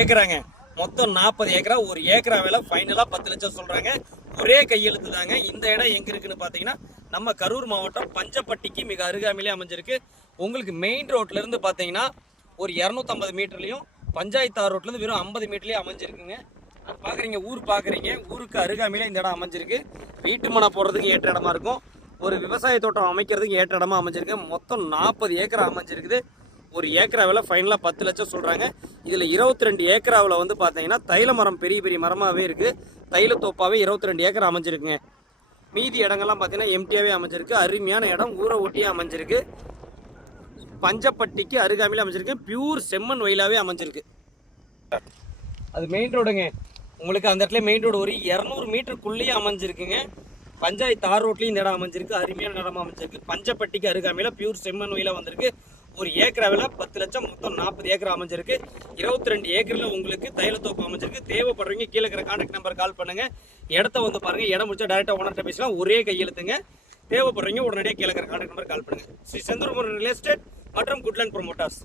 ஏக்கராங்க. மொத்தம் 40 ஏக்கரா. ஒரு ஏக்கரா விலை ஃபைனலா 10 லட்சம் சொல்றாங்க. ஒரே கையெழுத்து தாங்க. இந்த இடம் எங்க இருக்குன்னு பாத்தீங்கன்னா நம்ம கரூர் மாவட்டம் பஞ்சப்பட்டிக்கு மிக அருகாமையிலே அமைஞ்சிருக்கு. உங்களுக்கு மெயின் ரோட்ல இருந்து பாத்தீங்கன்னா ஒரு 250 மீட்டர்லயும், பஞ்சாயத்து ஆறு ரோட்ல இருந்து வெறும் 50 மீட்டர்லயே அமைஞ்சிருக்குங்க. பாக்குறீங்க, ஊர் பாக்குறீங்க, ஊருக்கு அருகாமையில இந்த இடம் அமைஞ்சிருக்கு. வீட்டு மனை போடுறதுக்கு ஏற்ற இடமா இருக்கும். ஒரு விவசாய தோட்டம் அமைக்கிறதுக்கு ஏற்ற இடமா அமைஞ்சிருக்கு. மொத்தம் 40 ஏக்கரா அமைஞ்சிருக்குது. ஒரு ஏக்கரா விலை ஃபைனலாக 10 லட்சம் சொல்கிறாங்க. இதில் 22 ஏக்கராவில் வந்து பார்த்தீங்கன்னா தைல மரம் பெரிய பெரிய மரமாகவே இருக்குது. தைலத்தோப்பாகவே 22 ஏக்கர் அமைஞ்சிருக்குங்க. மீதி இடங்கள்லாம் பார்த்தீங்கன்னா எம்டியாகவே அமைஞ்சிருக்கு. அருமையான இடம், ஊரை ஒட்டியே அமைஞ்சிருக்கு. பஞ்சப்பட்டிக்கு அருகாமையில் அமைஞ்சிருக்கு. பியூர் செம்மண் வயலாகவே அமைஞ்சிருக்கு. அது மெயின் ரோடுங்க. உங்களுக்கு அந்த இடத்துல மெயின் ரோடு ஒரு 200 மீட்டருக்குள்ளேயே அமைஞ்சிருக்குங்க. பஞ்சாயத்து ஆறு ரோட்லேயும் இந்த இடம் அமைஞ்சிருக்கு. அருமையான இடமா அமைஞ்சிருக்கு. பஞ்சப்பட்டிக்கு அருகாமையில் பியூர் செம்மண் வயலாக வந்திருக்கு. ஒரு ஏக்கரா விலை 10 லட்சம். மொத்தம் 40 ஏக்கர் அமைஞ்சிருக்கு. 22 ஏக்கர்ல உங்களுக்கு தைலத்தோப்பு அமைஞ்சிருக்கு. தேவைப்படுறவங்க கீழே இருக்கிற கான்டாக்ட் நம்பர் கால் பண்ணுங்க. இடத்த வந்து பாருங்க. இடம் முடிச்சா டைரக்டா ஓனர்கிட்ட பேசலாம். ஒரே கையெழுத்துங்க. தேவைப்படுறவங்க உடனடியாக கீழே இருக்கிற கான்டாக்ட் நம்பர் கால் பண்ணுங்க. ஸ்ரீ செந்தூர் ரியல் எஸ்டேட் மற்றும் குட்லேண்ட் ப்ரொமோட்டர்ஸ்.